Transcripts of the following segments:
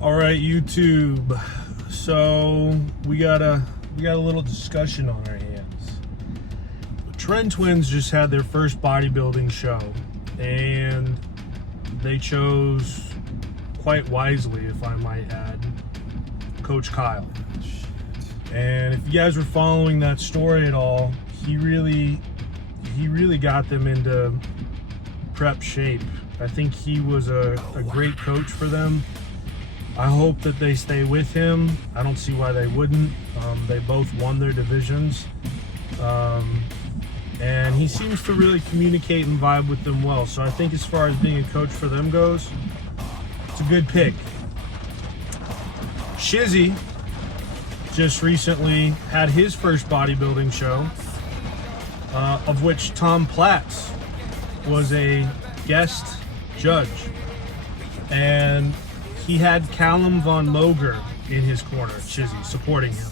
All right, YouTube. So we got a little discussion on our hands. The Trend Twins just had their first bodybuilding show, and they chose, quite wisely, if I might add, Coach Kyle. And if you guys were following that story at all, he really got them into prep shape. I think he was a great coach for them. I hope that they stay with him. I don't see why they wouldn't. They both won their divisions. And he seems to really communicate and vibe with them well. So I think as far as being a coach for them goes, it's a good pick. Shizzy just recently had his first bodybuilding show, of which Tom Platz was a guest judge. And he had Callum Von Moger in his corner, Shizzy, supporting him,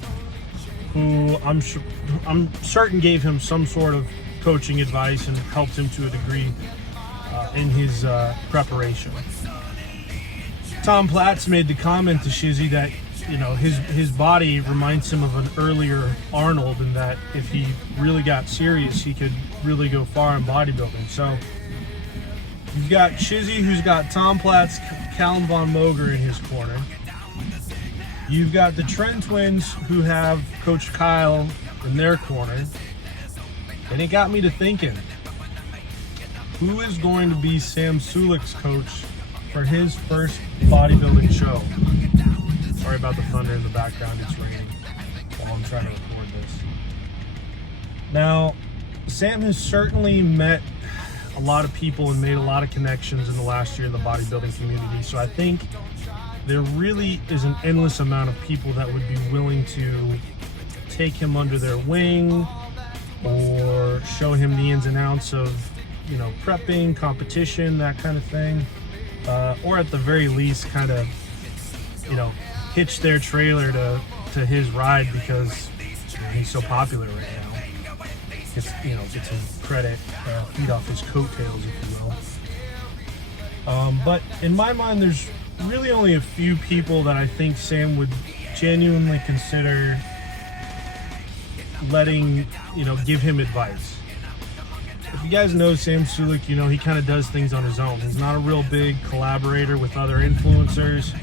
who I'm certain gave him some sort of coaching advice and helped him to a degree in his preparation. Tom Platz made the comment to Shizzy that, you know, his body reminds him of an earlier Arnold, and that if he really got serious, he could really go far in bodybuilding. So you've got Shizzy, who's got Tom Platz, Callum Von Moger in his corner. You've got the Trend Twins, who have Coach Kyle in their corner. And it got me to thinking, who is going to be Sam Sulek's coach for his first bodybuilding show? Sorry about the thunder in the background, it's raining while I'm trying to record this. Now, Sam has certainly met a lot of people and made a lot of connections in the last year in the bodybuilding community. So I think there really is an endless amount of people that would be willing to take him under their wing or show him the ins and outs of, you know, prepping, competition, that kind of thing. Or at the very least, kind of, you know, hitch their trailer to his ride because, you know, he's so popular right now. Get some credit, feed off his coattails, if you will. But in my mind, there's really only a few people that I think Sam would genuinely consider letting, give him advice. If you guys know Sam Sulek, he kind of does things on his own. He's not a real big collaborator with other influencers.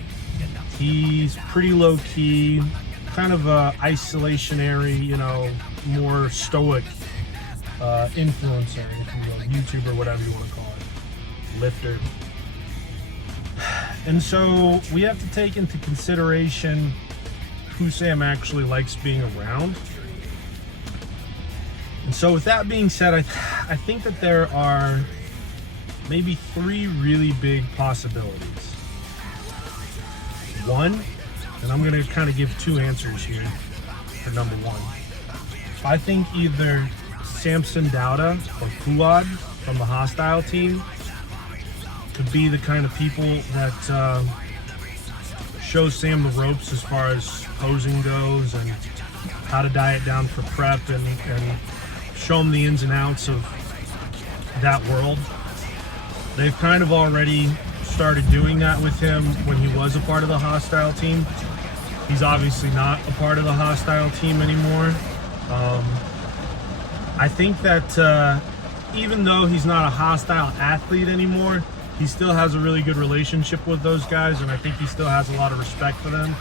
He's pretty low-key, kind of a isolationary, more stoic influencer, if you will, YouTuber, whatever you want to call it, lifter. And so we have to take into consideration who Sam actually likes being around. And so with that being said, I think that there are maybe three really big possibilities. One, and I'm going to kind of give two answers here for number one. I think either Samson Dauda or Fuad from the Hostile team could be the kind of people that show Sam the ropes as far as posing goes and how to diet down for prep and show him the ins and outs of that world. They've kind of already started doing that with him when he was a part of the Hostile team. He's obviously not a part of the Hostile team anymore. I think that even though he's not a Hostile athlete anymore, he still has a really good relationship with those guys, and I think he still has a lot of respect for them,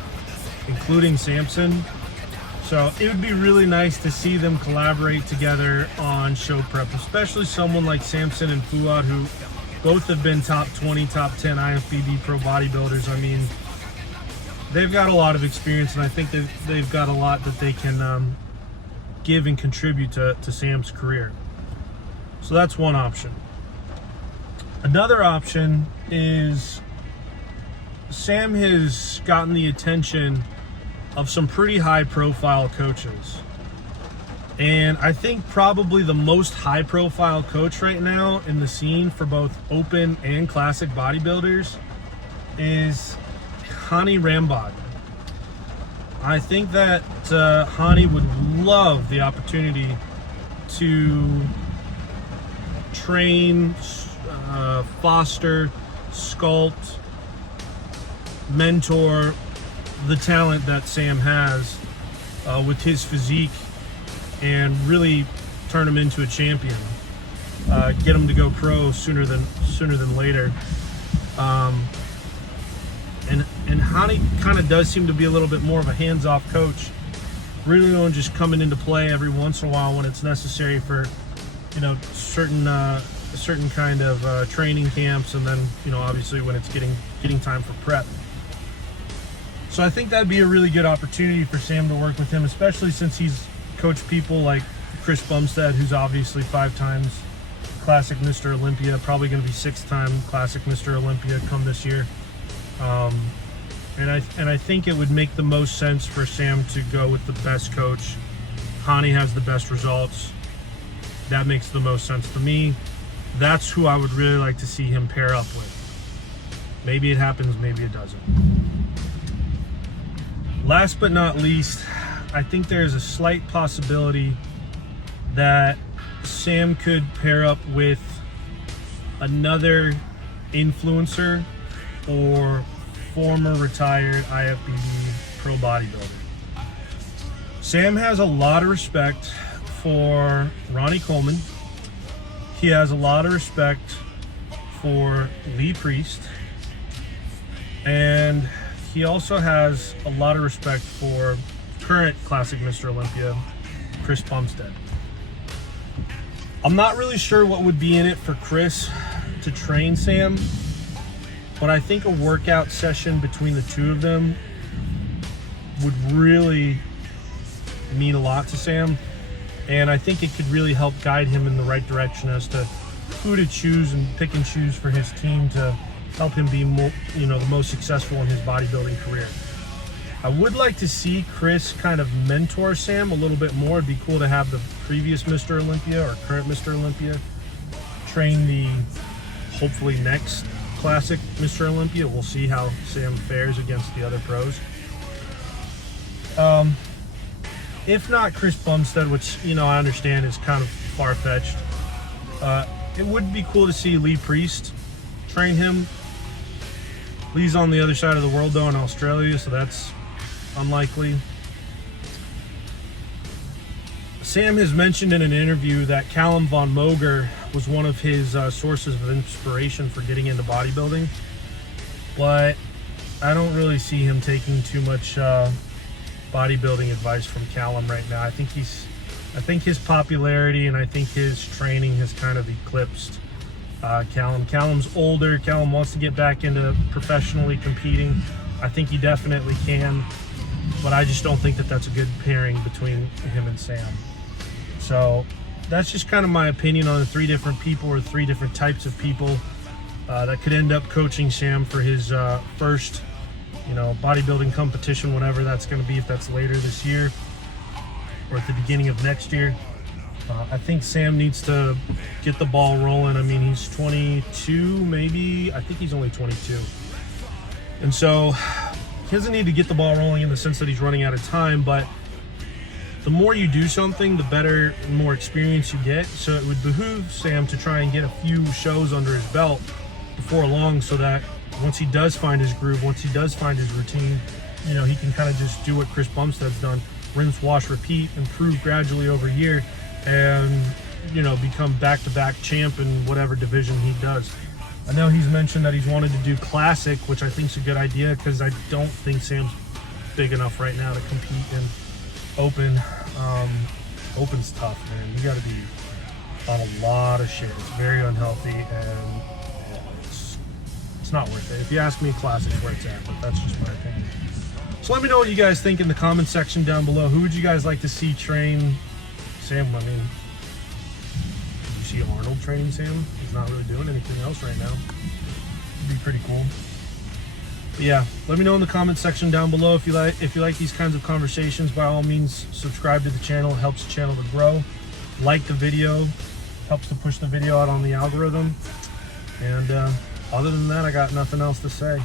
including Samson. So it would be really nice to see them collaborate together on show prep, especially someone like Samson and Fuad, who both have been top 20, top 10 IFBB pro bodybuilders. I mean, they've got a lot of experience, and I think they've got a lot that they can give and contribute to Sam's career. So that's one option. Another option is Sam has gotten the attention of some pretty high-profile coaches. And I think probably the most high-profile coach right now in the scene for both open and classic bodybuilders is Hany Rambod. I think that Hany would love the opportunity to train, foster, sculpt mentor the talent that Sam has with his physique and really turn him into a champion. Get him to go pro sooner than later. And Hany kind of does seem to be a little bit more of a hands-off coach, really only just coming into play every once in a while when it's necessary for, you know, certain kind of training camps, and then, you know, obviously when it's getting time for prep. So I think that'd be a really good opportunity for Sam to work with him, especially since he's coached people like Chris Bumstead, who's obviously 5 times Classic Mr. Olympia, probably going to be 6th-time Classic Mr. Olympia come this year. And I think it would make the most sense for Sam to go with the best coach. Hany has the best results. That makes the most sense to me. That's who I would really like to see him pair up with. Maybe it happens, maybe it doesn't. Last but not least, I think there's a slight possibility that Sam could pair up with another influencer or former retired IFBB pro bodybuilder. Sam has a lot of respect for Ronnie Coleman. He has a lot of respect for Lee Priest. And he also has a lot of respect for current Classic Mr. Olympia, Chris Bumstead. I'm not really sure what would be in it for Chris to train Sam, but I think a workout session between the two of them would really mean a lot to Sam, and I think it could really help guide him in the right direction as to who to choose and pick and choose for his team to help him be more, you know, the most successful in his bodybuilding career. I would like to see Chris kind of mentor Sam a little bit more. It'd be cool to have the previous Mr. Olympia or current Mr. Olympia train the hopefully next Classic Mr. Olympia. We'll see how Sam fares against the other pros. If not Chris Bumstead, which, you know, I understand is kind of far-fetched, it would be cool to see Lee Priest train him. Lee's on the other side of the world, though, in Australia, so that's unlikely. Sam has mentioned in an interview that Callum von Moger was one of his sources of inspiration for getting into bodybuilding, but I don't really see him taking too much bodybuilding advice from Callum right now. I think his popularity and I think his training has kind of eclipsed Callum. Callum's older. Callum wants to get back into professionally competing. I think he definitely can, but I just don't think that that's a good pairing between him and Sam. So that's just kind of my opinion on the 3 different people or 3 different types of people that could end up coaching Sam for his first, you know, bodybuilding competition, whatever that's going to be, if that's later this year or at the beginning of next year. I think Sam needs to get the ball rolling. I mean, he's 22, maybe. I think he's only 22. And so he doesn't need to get the ball rolling in the sense that he's running out of time, but the more you do something, the better and more experience you get. So it would behoove Sam to try and get a few shows under his belt before long, so that once he does find his groove, once he does find his routine, you know, he can kind of just do what Chris Bumstead's done, rinse, wash, repeat, improve gradually over a year, and, you know, become back-to-back champ in whatever division he does. I know he's mentioned that he's wanted to do Classic, which I think is a good idea, because I don't think Sam's big enough right now to compete in Open. Open's tough, man. You got to be on a lot of shit. It's very unhealthy, and it's not worth it. If you ask me, Classic's where it's at, but that's just my opinion. So let me know what you guys think in the comment section down below. Who would you guys like to see train Sam? I mean, did you see Arnold training Sam? He's not really doing anything else right now. It'd be pretty cool. But yeah, let me know in the comment section down below if you like these kinds of conversations. By all means, subscribe to the channel. It helps the channel to grow. Like the video, helps to push the video out on the algorithm. And other than that, I got nothing else to say.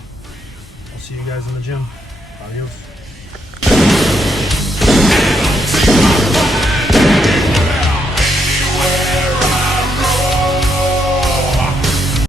I'll see you guys in the gym. Adios.